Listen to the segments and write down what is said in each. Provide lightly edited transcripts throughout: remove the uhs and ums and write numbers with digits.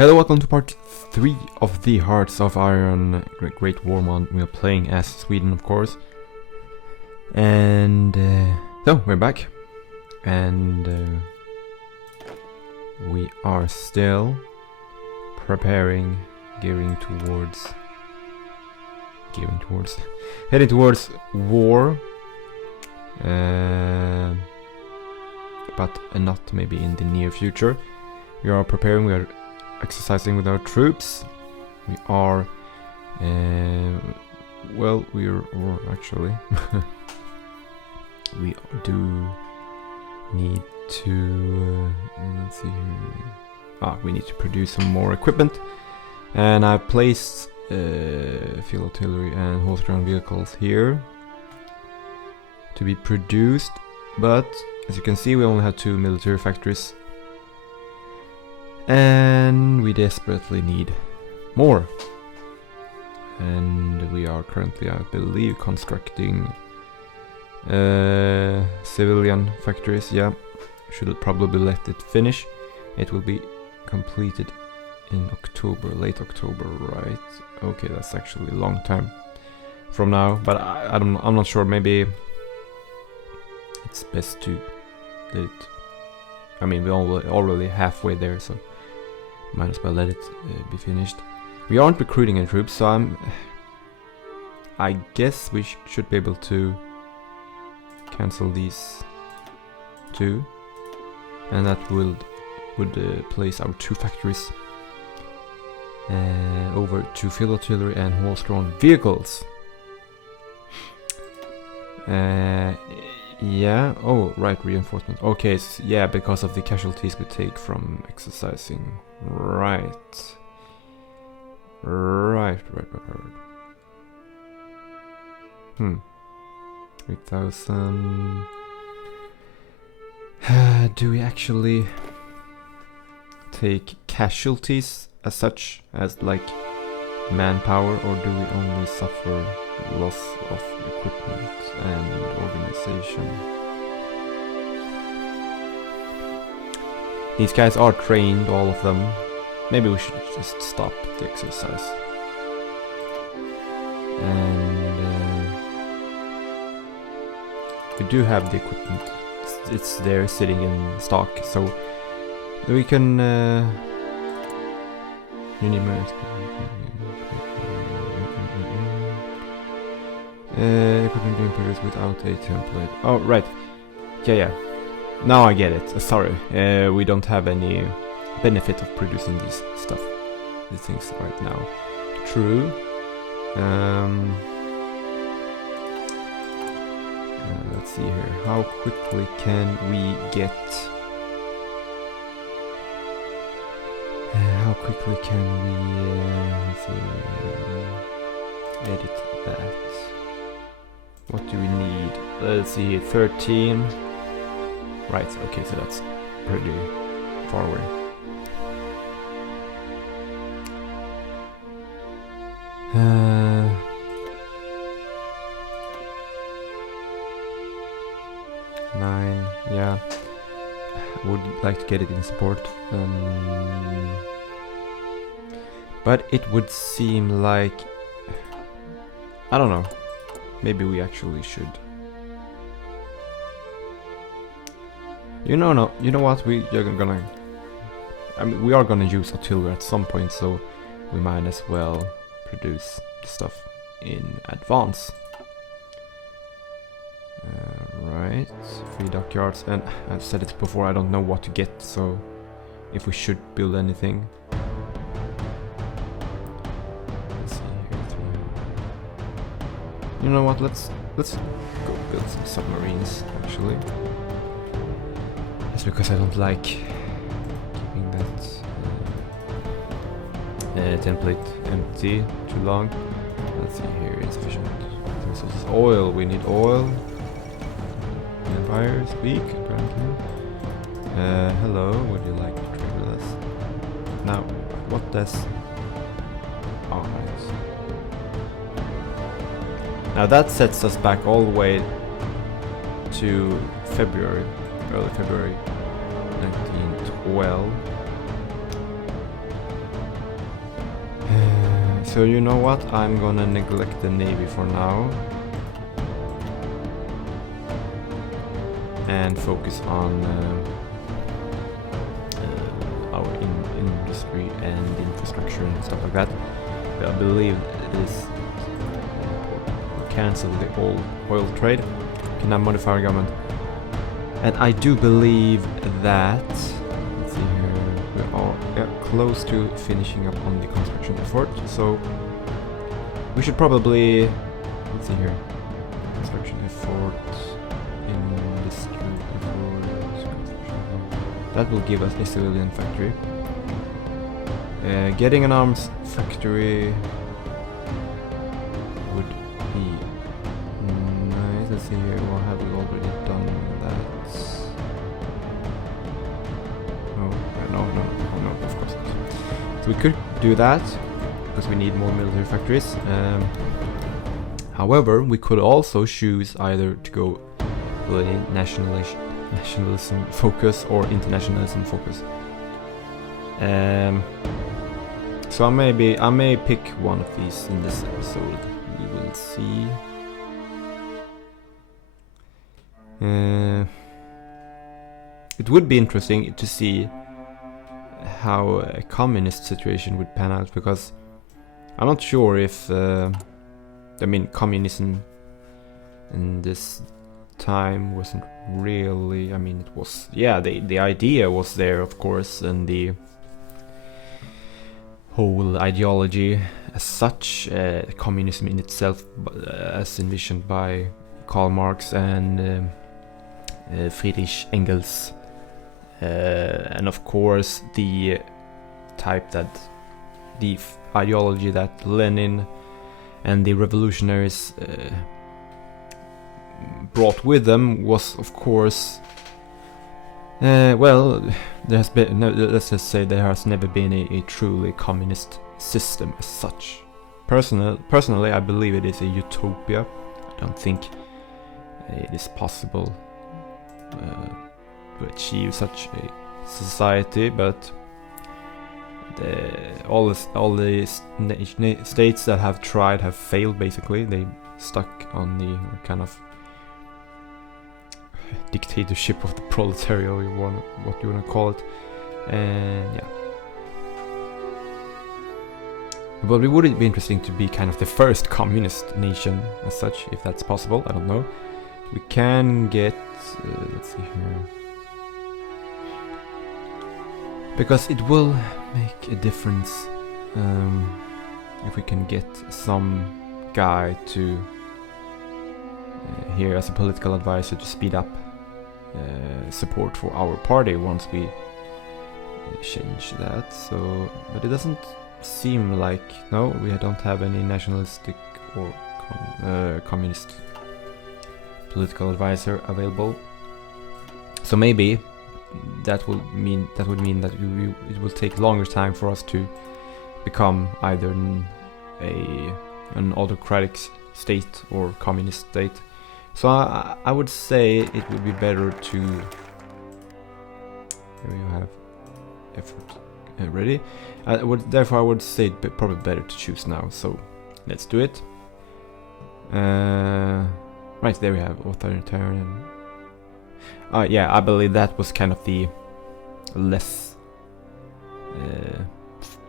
Hello, welcome to part 3 of the Hearts of Iron Great War Mod. We are playing as Sweden, of course. And so, we're back. And we are still preparing, heading towards war. But not maybe in the near future. We are preparing, we are exercising with our troops. We are actually we do need to let's see here. We need to produce some more equipment, and I placed field artillery and horse-drawn vehicles here to be produced, but as you can see we only have 2 military factories. And we desperately need more. And we are currently, I believe, constructing civilian factories. Yeah, should probably let it finish. It will be completed in October, late October, right? Okay, that's actually a long time from now. But I'm not sure. Maybe it's best to let it. I mean, we're already halfway there, so might as well let it be finished. We aren't recruiting any troops, so I guess we should be able to cancel these 2, and that would place our 2 factories over to field artillery and horse-drawn vehicles. Yeah, oh, right, reinforcement. Okay, so yeah, because of the casualties we take from exercising. Right. 3,000. Do we actually take casualties as such, as like manpower, or do we only suffer loss of equipment and organization? These guys are trained, all of them. Maybe we should just stop the exercise. And we do have the equipment. It's there sitting in stock, so we can you need more equipment being produced without a template. Oh, right. Yeah. Now I get it. Sorry. We don't have any benefit of producing these things right now. True. Let's see here. How quickly can we get? How quickly can we let's see, edit that? What do we need? Let's see, 13. Right, okay, so that's pretty far away. Nine, yeah. I would like to get it in support. But it would seem like, I don't know. Maybe we actually should. You know what? We are gonna use artillery at some point, so we might as well produce stuff in advance. Right, 3 dockyards, and I've said it before, I don't know what to get, so if we should build anything. Let's see here. You know what? Let's go build some submarines actually. That's because I don't like keeping that template empty too long. Let's see here, insufficient resources. Oil, we need oil. Empire speak, apparently. Hello, would you like to trade with us? Now, what does... Alright. Now that sets us back all the way to February, early February 1912. So you know what? I'm gonna neglect the navy for now. And focus on our industry and infrastructure and stuff like that. But I believe it is important. Cancel the oil trade. Can I modify our government? And I do believe that, let's see here, we are close to finishing up on the construction effort. So we should probably, let's see here, construction effort. That will give us a civilian factory. Getting an arms factory would be nice. Let's see here, or have we already done that? No, of course not. So we could do that, because we need more military factories. However, we could also choose either to go with a nationalism focus or internationalism focus. So I may pick one of these in this episode. We will see. It would be interesting to see how a communist situation would pan out, because I'm not sure if communism in this time wasn't really, it was, the idea was there, of course, and the whole ideology as such, communism in itself, as envisioned by Karl Marx and Friedrich Engels, and of course the ideology that Lenin and the revolutionaries brought with them was, of course, let's just say there has never been a truly communist system as such. Personally, I believe it is a utopia. I don't think it is possible to achieve such a society, but all the states that have tried have failed. Basically, they stuck on the kind of dictatorship of the proletariat, or what you want to call it, and yeah. But it would be interesting to be kind of the first communist nation as such, if that's possible. I don't know. We can get, let's see here, because it will make a difference if we can get some guy to here as a political advisor to speed up support for our party once we change that. So, but it doesn't seem like, no, we don't have any nationalistic or communist political advisor available. So maybe that would mean that it will take longer time for us to become either an autocratic state or communist state. So I would say it would be better to, here you have effort ready. Therefore I would say it probably better to choose now. So let's do it. Right, there we have authoritarian. Yeah, I believe that was kind of the less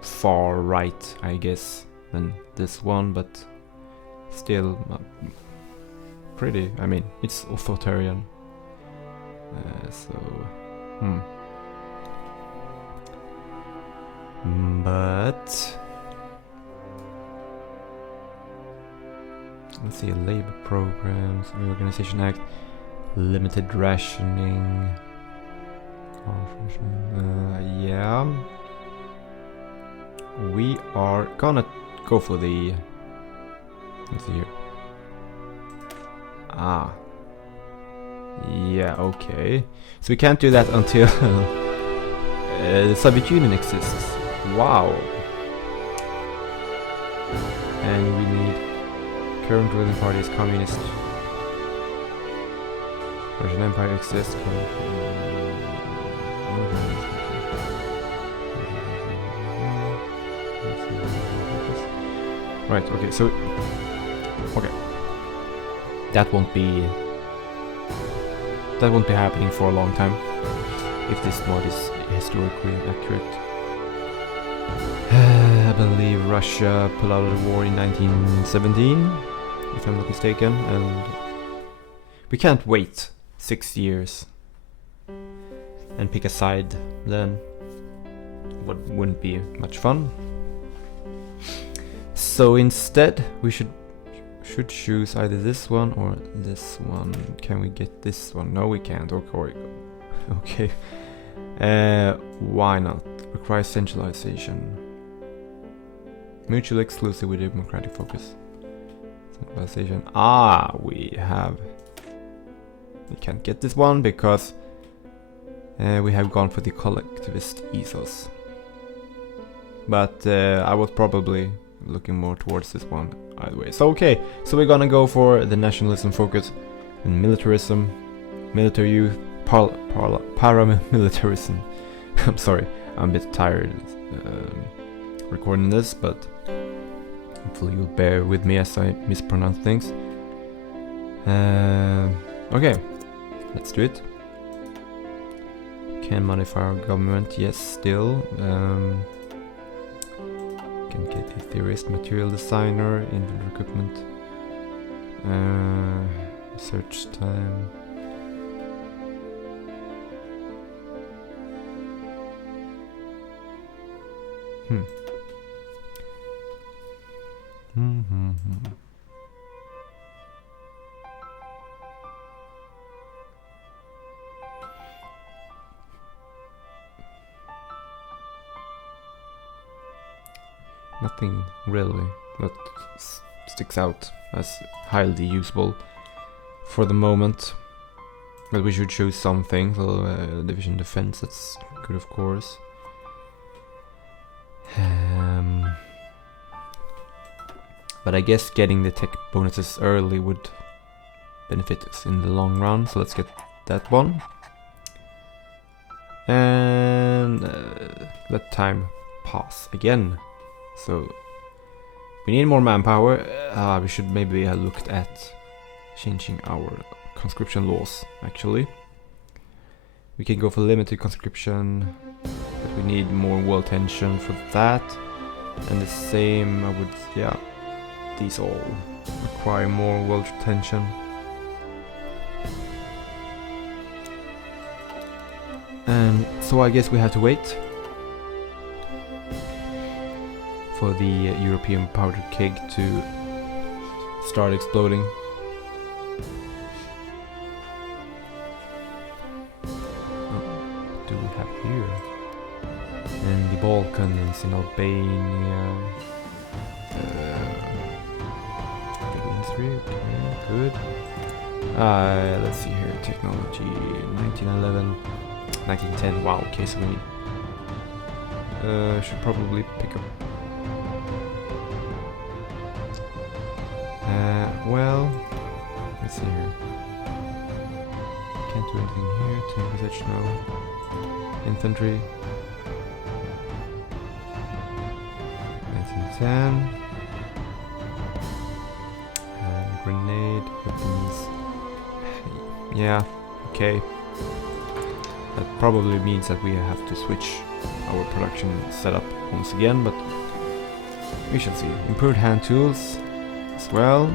far right, I guess, than this one, but still pretty. It's authoritarian. But let's see, labor programs, Reorganization Act, limited rationing. Yeah, we are gonna go for the, let's see here. Yeah, okay. So we can't do that until the Soviet Union exists. Wow. And we need current ruling party is communist. Russian Empire exists. Right, okay, so... Okay. That won't be happening for a long time. If this mod is historically accurate. I believe Russia pulled out of the war in 1917, if I'm not mistaken, and we can't wait 6 years and pick a side then. Wouldn't be much fun. So instead, we should choose either this one or this one. Can we get this one? No, we can't. Okay. Why not? Requires centralization. Mutually exclusive with democratic focus. Centralization. We can't get this one because we have gone for the collectivist ethos. But I was probably looking more towards this one either way. So okay, so we're gonna go for the nationalism focus and militarism, military youth, paramilitarism. I'm sorry, I'm a bit tired recording this, but hopefully you'll bear with me as I mispronounce things. Okay, let's do it. Can modify our government, yes, still. Can get a theorist, material designer, inventory equipment, research time. Nothing really that sticks out as highly usable for the moment. But we should choose something. So division defense, that's good of course. But I guess getting the tech bonuses early would benefit us in the long run. So let's get that one. And let time pass again. So we need more manpower. We should maybe have looked at changing our conscription laws actually. We can go for limited conscription, but we need more world tension for that. And the same, these all require more world tension. And so I guess we have to wait for the European powder keg to start exploding. What do we have here? And the Balkans in Albania. Okay, good. Let's see here. Technology 1911, 1910. Wow. Okay, so we should probably pick up. Well, let's see here. Can't do anything here. Tank research, no. Infantry. 1910. Grenade, weapons. Yeah, okay. That probably means that we have to switch our production setup once again, but we shall see. Improved hand tools as well.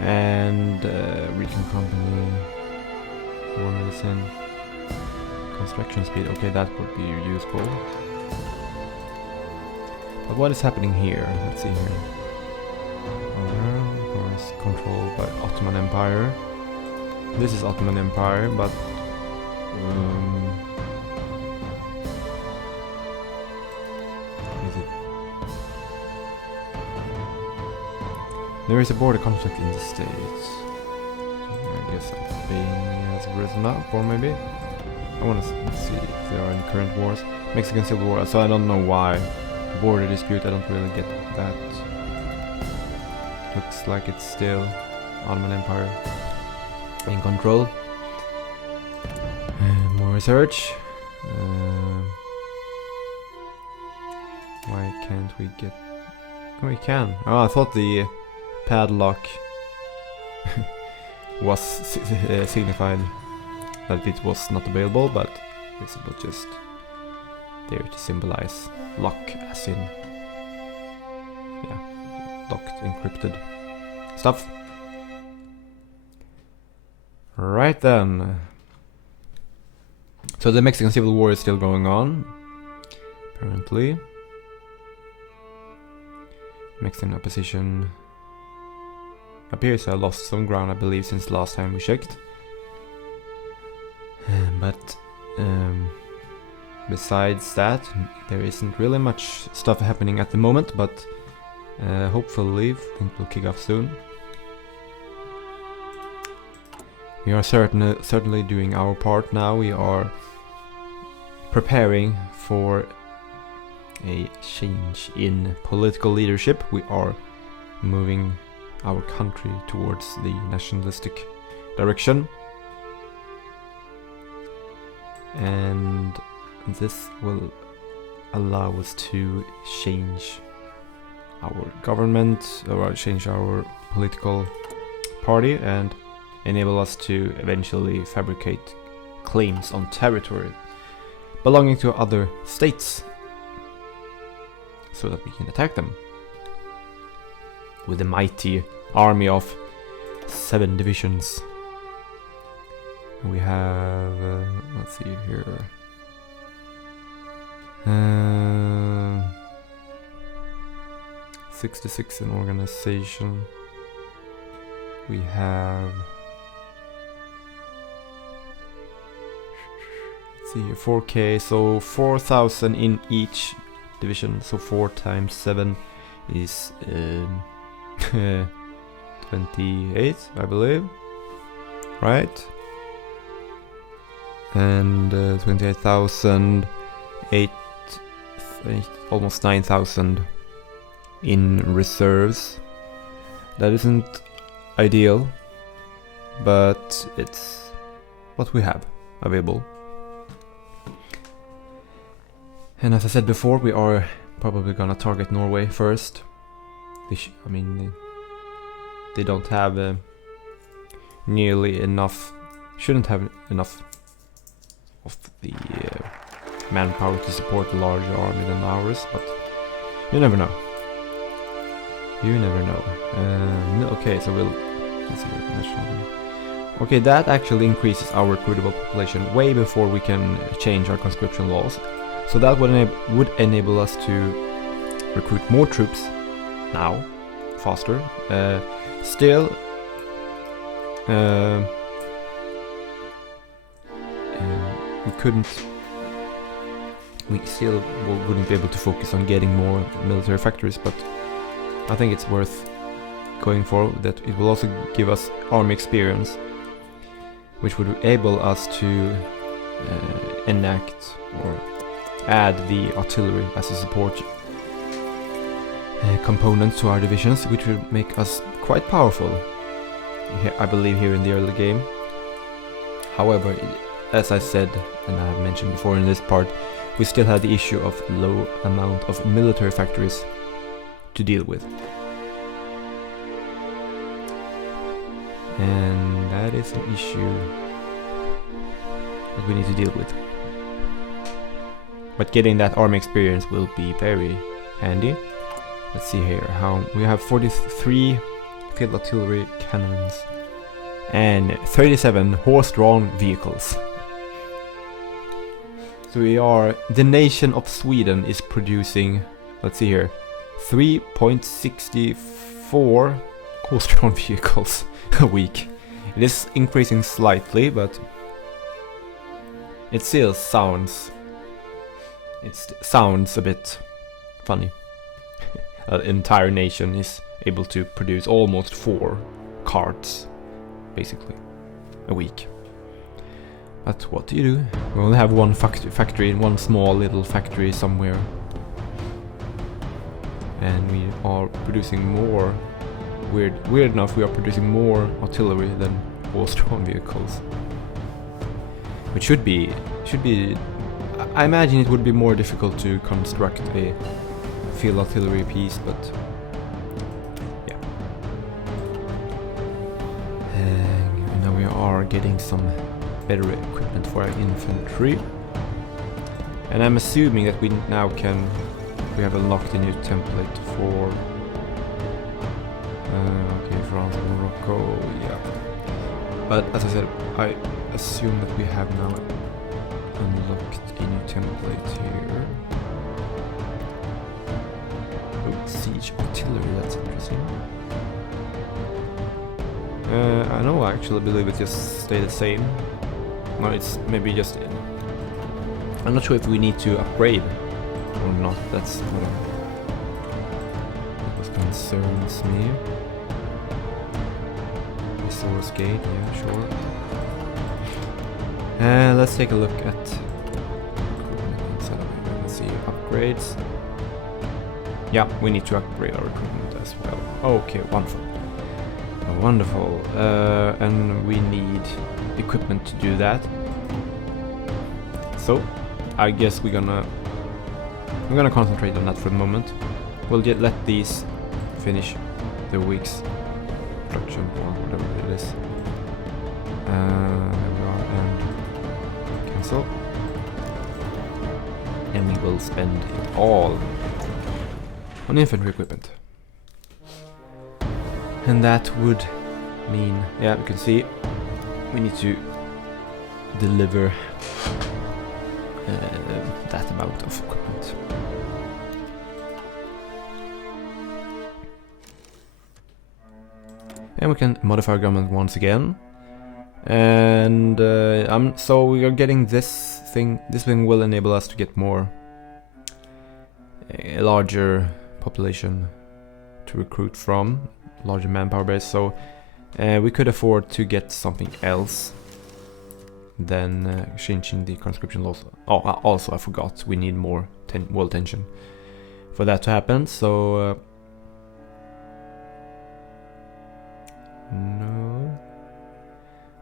And Region Company, War Medicine, Construction Speed. Okay, that would be useful. But what is happening here? Let's see here. Of course, controlled by Ottoman Empire. This is Ottoman Empire, but is it? There is a border conflict in the states. I guess Albania has risen up, or maybe I want to see if there are any current wars. Mexican Civil War. So I don't know why. Border dispute. I don't really get that. Looks like it's still Ottoman Empire in control. More research. Why can't we get We can. Oh, I thought the padlock was signified that it was not available, but this was just there to symbolize lock, as in, yeah, locked, encrypted stuff. Right then. So the Mexican Civil War is still going on, apparently. Mexican opposition appears to have lost some ground, I believe, since the last time we checked. But besides that, there isn't really much stuff happening at the moment, but hopefully things will kick off soon. We are certainly doing our part now. We are preparing for a change in political leadership. We are moving our country towards the nationalistic direction, and this will allow us to change our government, or change our political party, and enable us to eventually fabricate claims on territory belonging to other states, so that we can attack them with a mighty army of 7 divisions. We have, let's see here, 66 in organization. We have, let's see here, 4K, so 4,000 in each division, so 4 times 7 is 28, I believe, right? And 28,000, almost 9,000 in reserves. That isn't ideal, but it's what we have available. And as I said before, we are probably gonna target Norway first. They don't have nearly enough, shouldn't have enough of the manpower to support a larger army than ours, but you never know. You never know. Okay, so let's see, national. Okay, that actually increases our recruitable population way before we can change our conscription laws. So that would enable us to recruit more troops now, faster. Still, we still wouldn't be able to focus on getting more military factories, but I think it's worth going for. That it will also give us army experience, which would enable us to enact or add the artillery as a support component to our divisions, which would make us quite powerful, I believe, here in the early game. However, as I said, and I have mentioned before in this part, we still have the issue of low amount of military factories to deal with. And that is an issue that we need to deal with. But getting that army experience will be very handy. Let's see here, how we have 43 field artillery cannons and 37 horse-drawn vehicles. So the nation of Sweden is producing, let's see here, 3.64 horse-drawn vehicles a week. It is increasing slightly, but it still sounds a bit funny. An entire nation is able to produce almost 4 carts, basically, a week. But what do you do? We only have one factory in one small little factory somewhere. And we are producing more. Weird enough, we are producing more artillery than horse-drawn vehicles. Which should be. I imagine it would be more difficult to construct a field artillery piece, but getting some better equipment for our infantry. And I'm assuming that we now we have unlocked a new template for okay, France and Morocco, yeah. But as I said, I assume that we have now unlocked a new template here. Oh, siege artillery, that's interesting. I know, I actually believe it just stay the same. No, it's maybe just... I'm not sure if we need to upgrade or not, that's what concerns me. Resource gate, yeah, sure. Let's take a look at... Let's see, upgrades. Yeah, we need to upgrade our equipment as well. Okay, wonderful. Wonderful, and we need equipment to do that. So, I guess we're gonna concentrate on that for the moment. We'll let these finish the week's production or whatever it is. There we are, and cancel. And we will spend it all on infantry equipment. And that would mean, yeah, you can see we need to deliver that amount of equipment. And we can modify our government once again. And so we are getting this thing. This thing will enable us to get a larger population to recruit from. Larger manpower base, so we could afford to get something else than changing the conscription laws. Oh, also I forgot, we need more world tension for that to happen, so no.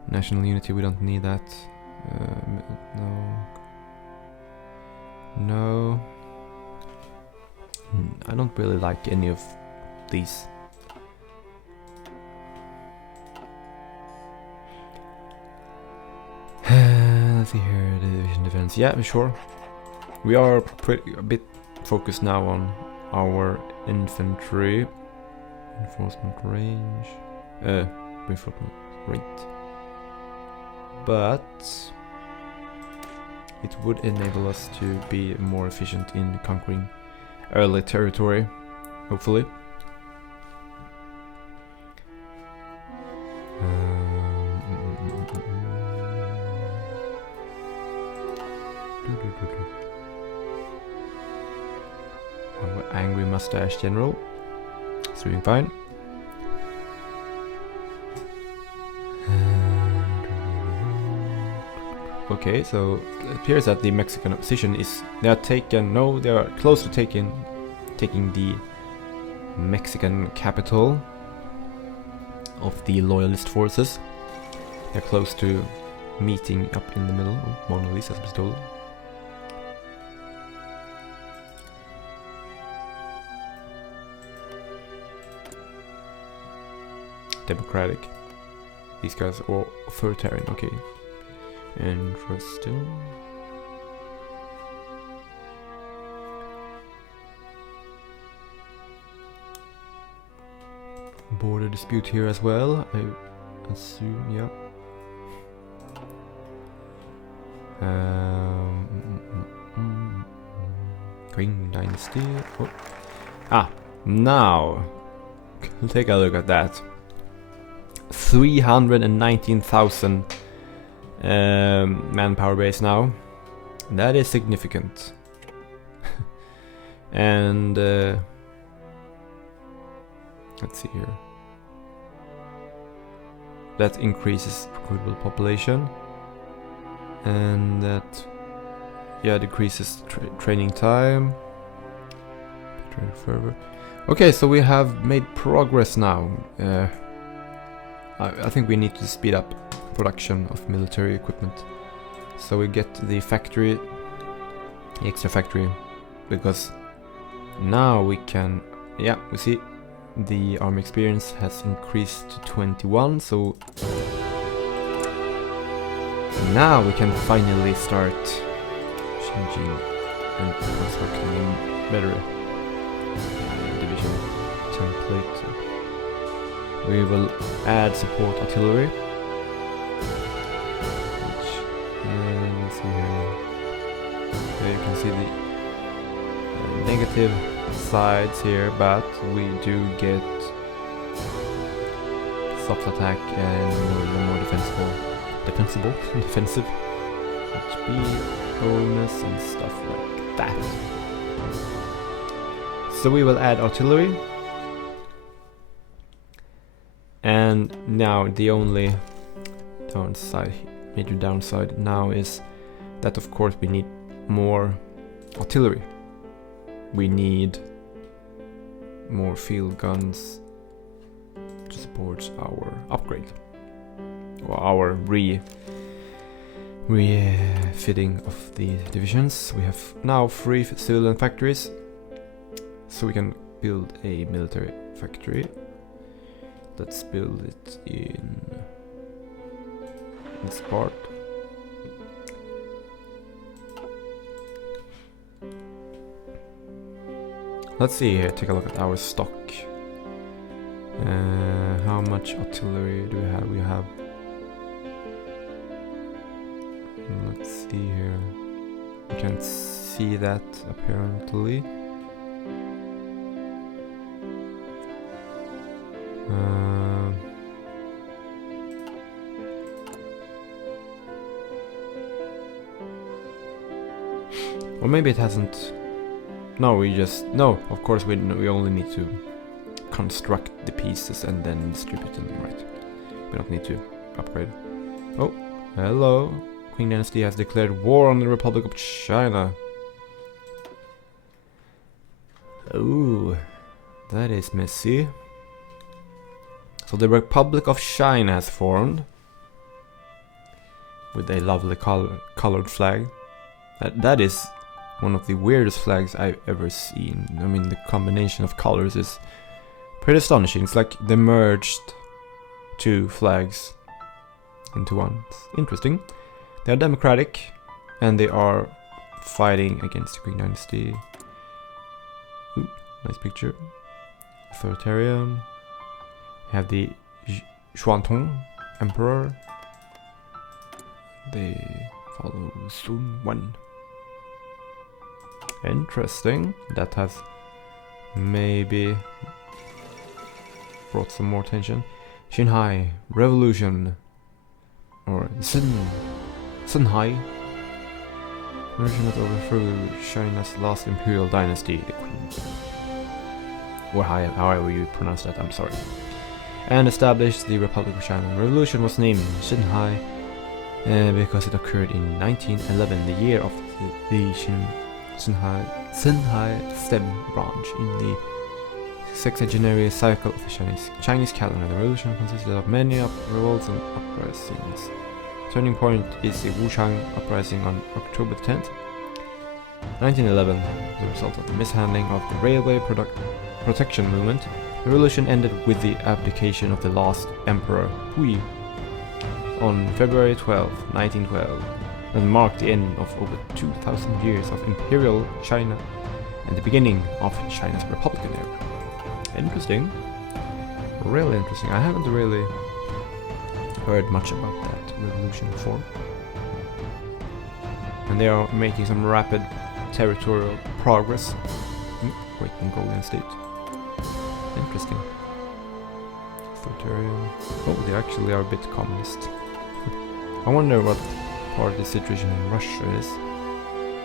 National unity, we don't need that. No. I don't really like any of these. Let's see here, division defense. Yeah, sure. We are a bit focused now on our infantry. Reinforcement range. Reinforcement rate. But it would enable us to be more efficient in conquering early territory, hopefully. Our angry mustache general is doing fine. Okay, so it appears that the Mexican opposition is they are close to taking the Mexican capital of the loyalist forces. They're close to meeting up in the middle of Mona Lisa, as told. Democratic. These guys are authoritarian, okay. Interesting. Border dispute here as well, I assume, yeah. Qing Dynasty. Oh. Now, take a look at that. 319,000 manpower base now. That is significant. And let's see here. That increases recruitable population, and that decreases training time. Further. Okay, so we have made progress now. I think we need to speed up production of military equipment, so we get the factory, the extra factory, because now we can, we see the army experience has increased to 21, so Now we can finally start changing and constructing a better division template. We will add support artillery, which let's see here. Okay, you can see the negative sides here, but we do get soft attack and more defensive HP bonus and stuff like that. So we will add artillery, and now the only major downside now is that of course we need more artillery. We need more field guns to support our upgrade or our refitting of the divisions. We have now 3 civilian factories, so we can build a military factory. Let's build it in this part. Let's see here, take a look at our stock. How much artillery do we have? We have... Let's see here. You can't see that apparently. Or maybe it hasn't. No, of course we only need to construct the pieces and then distribute them, right? We don't need to upgrade. Oh, hello. Qing Dynasty has declared war on the Republic of China. Oh, that is messy. So the Republic of China has formed with a lovely colored flag. That is one of the weirdest flags I've ever seen. I mean, the combination of colors is pretty astonishing. It's like they merged 2 flags into one. It's interesting. They are democratic and they are fighting against the Qing Dynasty. Ooh, nice picture. Authoritarian. We have the Xuantong Emperor. They follow Sun Wen. Interesting. That has maybe brought some more attention. Xinhai Revolution, or Xinhai, version that overthrew China's last imperial dynasty, the Qing, or however you pronounce that, I'm sorry, and established the Republic of China. The revolution was named Xinhai because it occurred in 1911, the year of the Xinhai stem branch in the sexagenary cycle of the Chinese calendar. The revolution consisted of many revolts and uprisings. Turning point is the Wuchang uprising on October 10th, 1911. As a result of the mishandling of the railway protection movement, the revolution ended with the abdication of the last emperor, Hui, on February 12, 1912, and marked the end of over 2,000 years of imperial China and the beginning of China's Republican era. Interesting. Really interesting. I haven't really heard much about that revolution before. And they are making some rapid territorial progress. Great Mongolian state. Interesting. Authoritarian. Oh, they actually are a bit communist. I wonder what part of the situation in Russia is.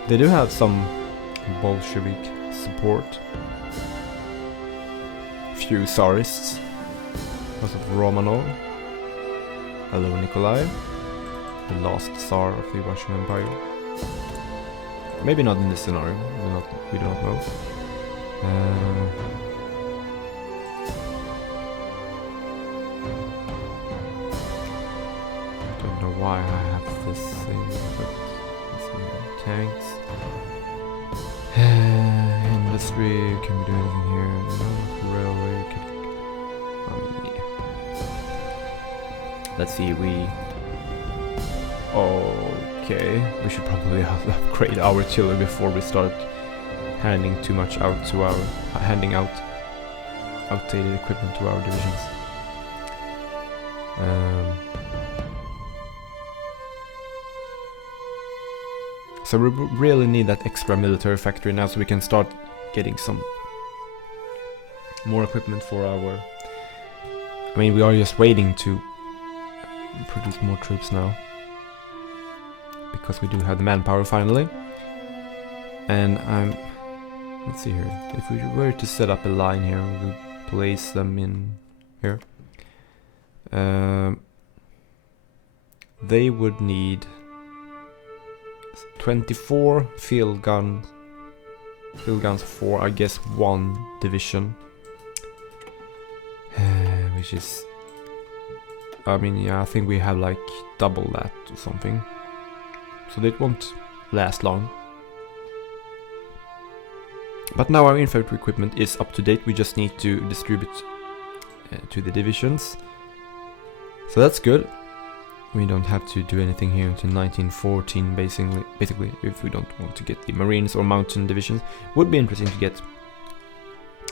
They do have some Bolshevik support. Few Tsarists because of Romanov. Hello Nikolai, the last Tsar of the Russian Empire. Maybe not in this scenario, we do not know. Don't know why I have this thing, but let's see here. Tanks. Industry, can we do anything here? No. Railway, let's see, Okay, we should probably upgrade our artillery before we start handing too much out to our handing out outdated equipment to our divisions. So we really need that extra military factory now, so we can start getting some more equipment for our. I mean, we are just waiting to produce more troops now, because we do have the manpower finally. And let's see here. If we were to set up a line here, we'll place them in here. They would need 24 field guns for, I guess, 1 division. Which is, I mean, yeah, I think we have like double that or something. So it won't last long. But now our infantry equipment is up to date. We just need to distribute to the divisions. So that's good. We don't have to do anything here until 1914, basically, if we don't want to get the Marines or Mountain divisions. Would be interesting to get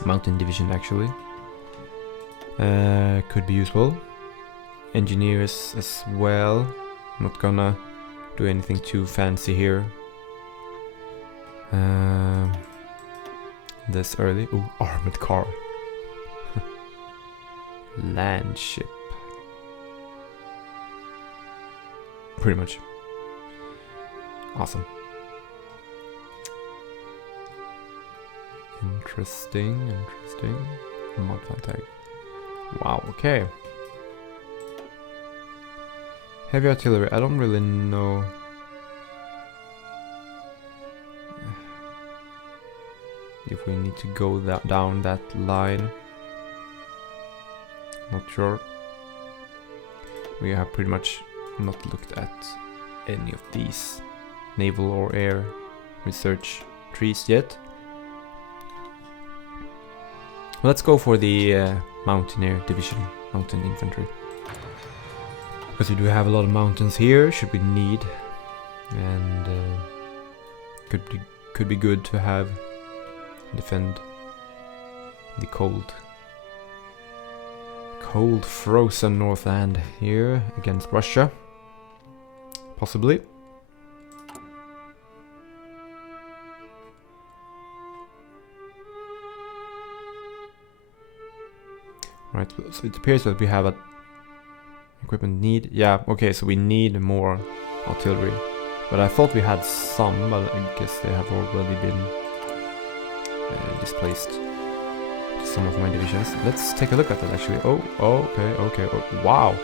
Mountain division actually. Could be useful. Engineers as well. Not gonna do anything too fancy here. This early. Ooh, armored car. Land ship. Pretty much. Awesome. Interesting. Mod tag. Wow, okay. Heavy artillery, I don't really know. If we need to go down that line. Not sure. We have pretty much not looked at any of these naval or air research trees yet. Let's go for the Mountaineer division, mountain infantry. Because we do have a lot of mountains here, should we need, and could be good to have defend the cold frozen Northland here against Russia, possibly. Right, so it appears that we have a equipment need. Yeah, okay, so we need more artillery. But I thought we had some, but I guess they have already been displaced to some of my divisions. Let's take a look at that actually. Oh, okay. Oh, wow.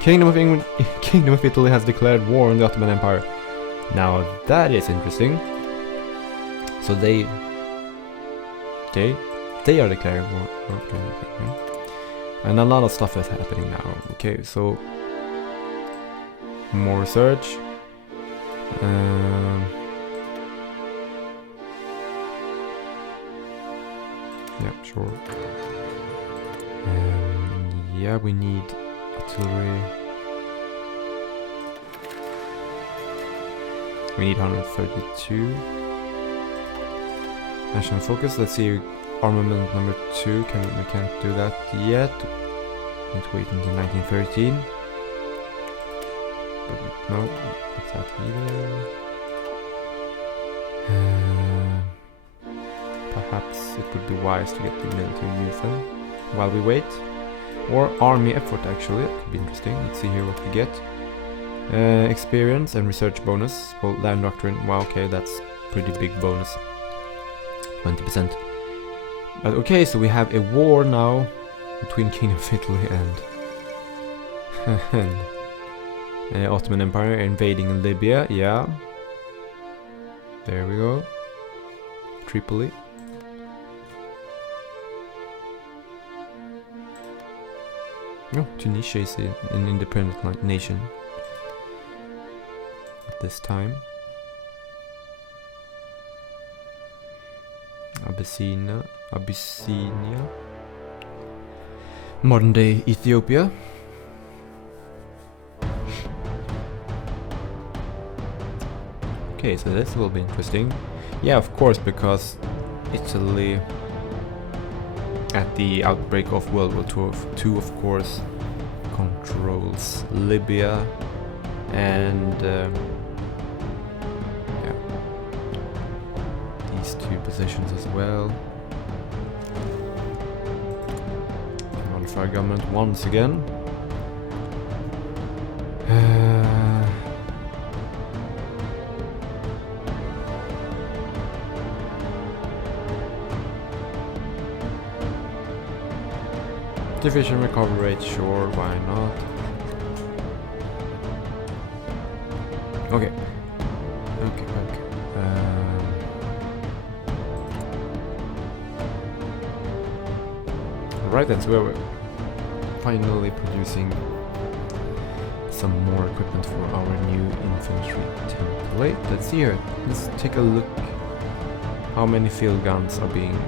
Kingdom of England, Kingdom of Italy has declared war on the Ottoman Empire. Now that is interesting. So they are declaring war. Okay. And a lot of stuff is happening now. Okay, so more research. Yeah, sure. Yeah, we need artillery. We need 132. National focus. Let's see. Armament number 2. We can't do that yet. Need to wait until 1913. But no, not that either. Perhaps it would be wise to get the military use them while we wait. Or army effort actually, it could be interesting. Let's see here what we get. Experience and research bonus. Well, land doctrine, wow, okay, that's pretty big bonus. 20%. But okay, so we have a war now between Kingdom of Italy and Ottoman Empire invading Libya, yeah. There we go. Tripoli. No, Tunisia is an independent nation at this time. Abyssinia. Modern day Ethiopia. Okay, so this will be interesting. Yeah, of course, because Italy, at the outbreak of World War II, of course, controls Libya and yeah, these two positions as well. Modify government once again. Division recovery rate, sure, why not? Okay. Right then, so we're finally producing some more equipment for our new infantry template. Let's see here. Let's take a look how many field guns are being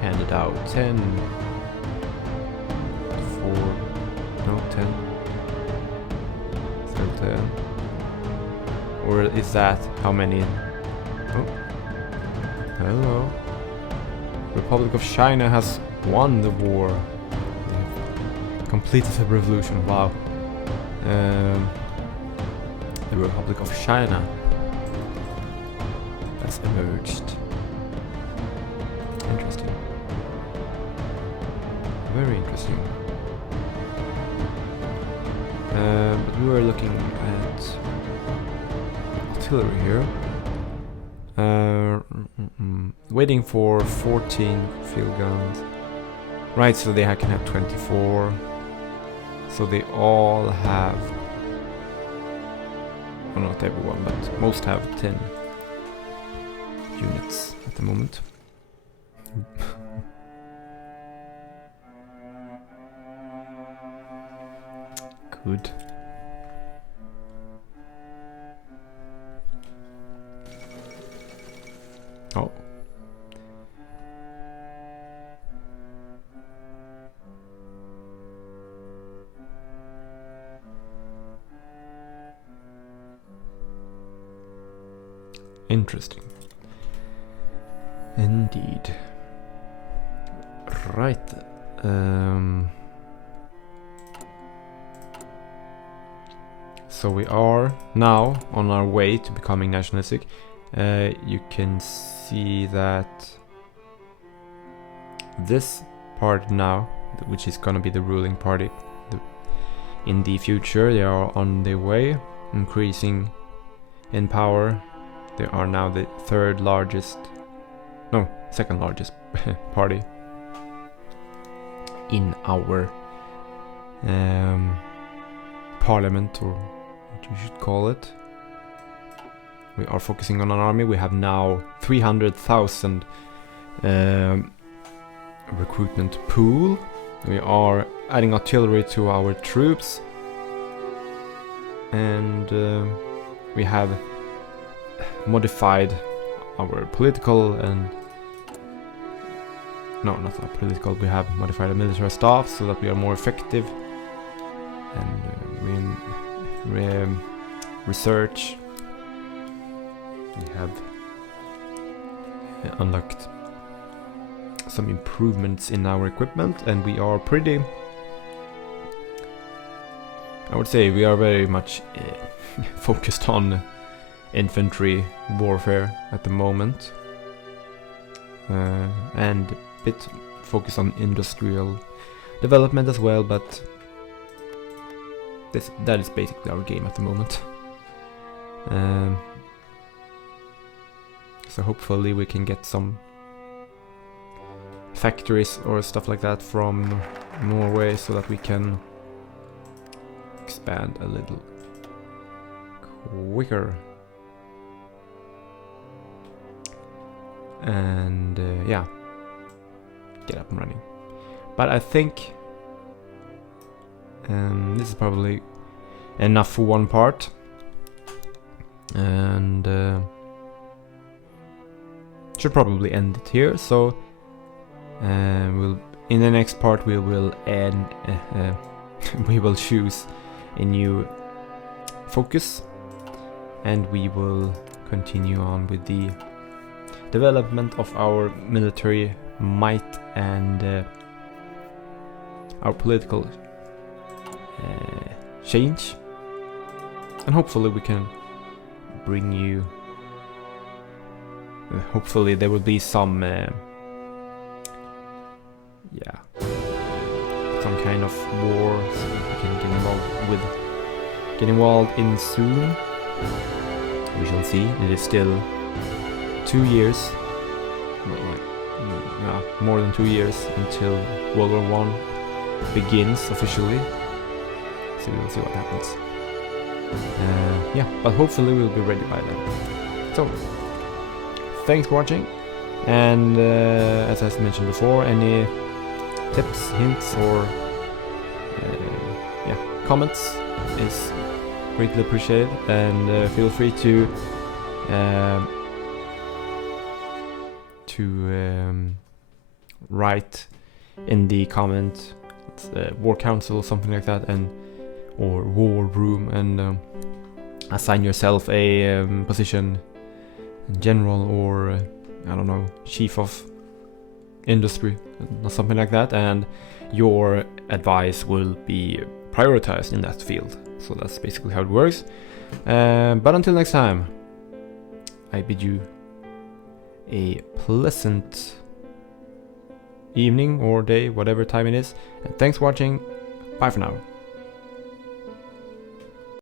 handed out. 10, 10. Still 10. Or is that how many? Oh. Hello. Republic of China has won the war. They have completed the revolution. Wow. The Republic of China has emerged. Interesting. Very interesting. But we were looking at artillery here. Waiting for 14 field guns. Right, so they can have 24. So they all have... well, not everyone, but most have 10 units at the moment. Good. Oh. Interesting. Indeed. Right. So we are now on our way to becoming nationalistic. You can see that this party now, which is gonna be the ruling party in the future, they are on their way, increasing in power. They are now the second largest party in our parliament, or what you should call it. We are focusing on an army. We have now 300,000 recruitment pool. We are adding artillery to our troops, and we have modified our political and not our political. We have modified our military staff so that we are more effective, and research. We have unlocked some improvements in our equipment, and we are pretty, I would say we are very much focused on infantry warfare at the moment, and a bit focused on industrial development as well, but that is basically our game at the moment. So hopefully we can get some factories or stuff like that from Norway so that we can expand a little quicker. And yeah, get up and running. But I think this is probably enough for one part, and should probably end it here. So we'll in the next part we will we will choose a new focus, and we will continue on with the development of our military might and our political change, and hopefully we can bring you hopefully there will be some some kind of war so we can get involved in soon. We shall see. It is still 2 years, more than 2 years until World War I begins officially. So we will see what happens. But hopefully we'll be ready by then. So, thanks for watching, and as I mentioned before, any tips, hints, or comments is greatly appreciated, and feel free to write in the comment war council or something like that, or war room, and assign yourself a position, general, or I don't know, chief of industry or something like that, and your advice will be prioritized in that field. So that's basically how it works. But until next time, I bid you a pleasant evening or day, whatever time it is, and thanks for watching. Bye for now.